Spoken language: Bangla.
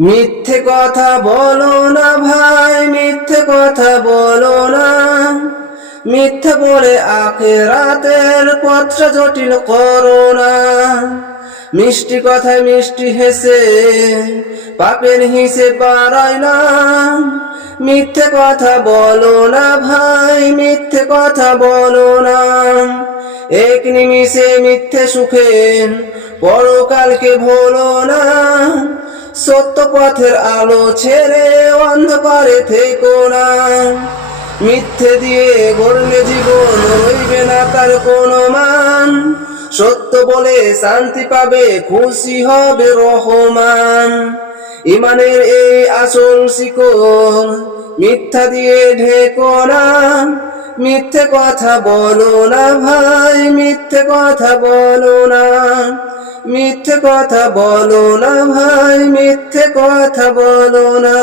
মিথ্যে কথা বলো না ভাই, মিথ্যে কথা বলো না। মিথ্যে বলে আখিরাতের পথটা জটিল করো না। মিষ্টি কথায় মিষ্টি হেসে পাপের হিসেব বাড়ায় না। মিথ্যে কথা বলো না ভাই, মিথ্যে কথা বলো না। এক নিমিষে মিথ্যে সুখে পরকালকে ভোলো না। সত্য পথের আলো ছেড়ে অন্ধকারে থেকো না। মিথ্যে দিয়ে গড়লে জীবন রইবে না তার কোনো মান। সত্য বলে শান্তি পাবে, খুশি হবে রহমান। ইমানের এই আসল শিকল মিথ্যা দিয়ে ঢেকো না। মিথ্যে কথা বলো না ভাই, মিথ্যে কথা বলো না। মিথ্যে কথা বলো না ভাই, মিথ্যে কথা বলো না।